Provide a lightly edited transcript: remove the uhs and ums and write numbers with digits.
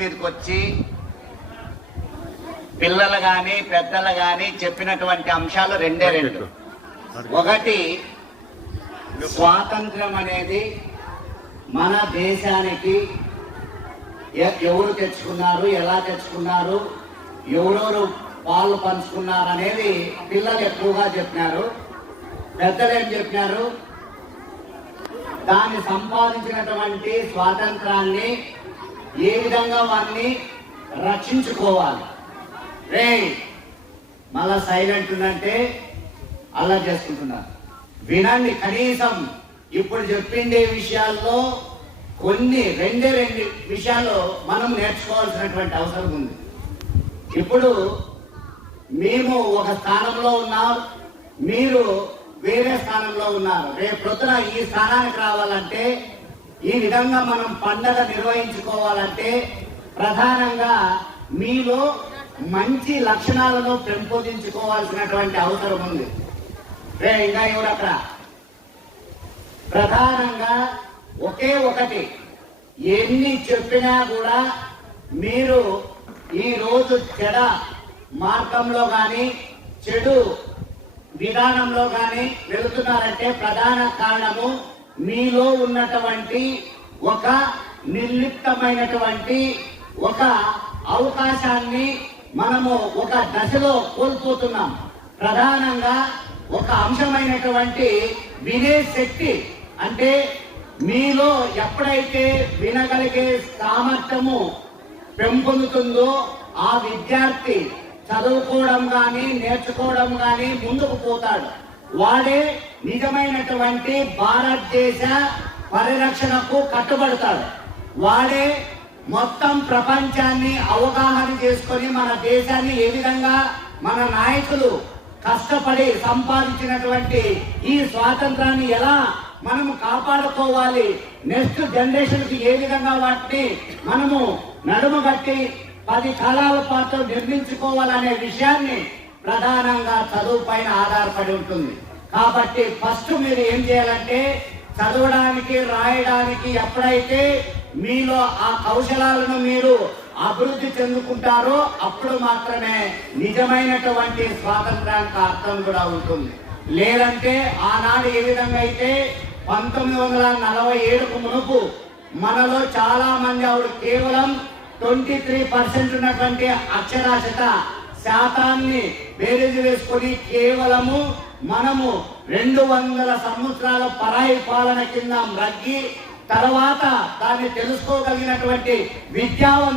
మీదకి వచ్చి పిల్లలు కానీ పెద్దలు కానీ చెప్పినటువంటి అంశాలు రెండే రెండు. ఒకటి, స్వాతంత్రం అనేది మన దేశానికి ఎవరు తెచ్చుకున్నారు, ఎలా తెచ్చుకున్నారు, ఎవరెవరు పాలు పంచుకున్నారు అనేది పిల్లలు ఎక్కువగా చెప్పినారు. పెద్దలు ఏం చెప్పినారు, దాన్ని సంపాదించినటువంటి స్వాతంత్రాన్ని ఏ విధంగా వారిని రక్షించుకోవాలి. మళ్ళా సైలెంట్ ఉందంటే అలా చేసుకుంటున్నారు. వినండి, కనీసం ఇప్పుడు చెప్పిండే విషయాల్లో కొన్ని రెండు విషయాలు మనం నేర్చుకోవాల్సినటువంటి అవసరం ఉంది. ఇప్పుడు మేము ఒక స్థానంలో ఉన్నాం, మీరు వేరే స్థానంలో ఉన్నారు. రేపు ప్రొద్దున ఈ స్థానానికి రావాలంటే, ఈ విధంగా మనం పండగ నిర్వహించుకోవాలంటే ప్రధానంగా మీలో మంచి లక్షణాలను పెంపొందించుకోవాల్సినటువంటి అవసరం ఉంది. ఇంకా ఎవరక్కడ ప్రధానంగా ఒకే ఒకటి, ఎన్ని చెప్పినా కూడా మీరు ఈ రోజు చెడ మార్గంలో కానీ చెడు విధానంలో కానీ వెళుతున్నారంటే ప్రధాన కారణము మీలో ఉన్నటువంటి ఒక నిర్లిప్తమైనటువంటి ఒక అవకాశాన్ని మనము ఒక దశలో కోల్పోతున్నాం. ప్రధానంగా ఒక అంశమైనటువంటి వినే శక్తి, అంటే మీలో ఎప్పుడైతే వినగలిగే సామర్థ్యము పెంపొందుతుందో ఆ విద్యార్థి చదువుకోవడం కానీ నేర్చుకోవడం కానీ ముందుకు పోతాడు. వాడే నిజమైనటువంటి భారతదేశ పరిరక్షణకు కట్టుబడతాడు. వాడే మొత్తం ప్రపంచాన్ని అవగాహన చేసుకొని మన దేశాన్ని ఏ విధంగా మన నాయకులు కష్టపడి సంపాదించినటువంటి ఈ స్వాతంత్రాన్ని ఎలా మనము కాపాడుకోవాలి, నెక్స్ట్ జనరేషన్ కి ఏ విధంగా వాటిని మనము నడుము కట్టి 10 కాలాల పాటు నిర్మించుకోవాలనే విషయాన్ని ప్రధానంగా చదువు పైన ఆధారపడి ఉంటుంది. కాబట్టి ఫస్ట్ మీరు ఏం చేయాలంటే, చదవడానికి రాయడానికి ఎప్పుడైతే మీలో ఆ కౌశలాలను మీరు అభివృద్ధి చెందుకుంటారో అప్పుడు మాత్రమే నిజమైనటువంటి స్వాతంత్రానికి అర్థం కూడా ఉంటుంది. లేదంటే ఆనాడు ఏ విధంగా అయితే 1947కు మునుపు మనలో చాలా మంది ఆవిడ కేవలం 23% ఉన్నటువంటి అక్షరాస్యత శాతాన్ని బేరీజు వేసుకొని కేవలము మనము 200 సంవత్సరాల పరాయి పాలన కింద రగ్గి తర్వాత దాన్ని తెలుసుకోగలిగినటువంటి విద్యావంతులు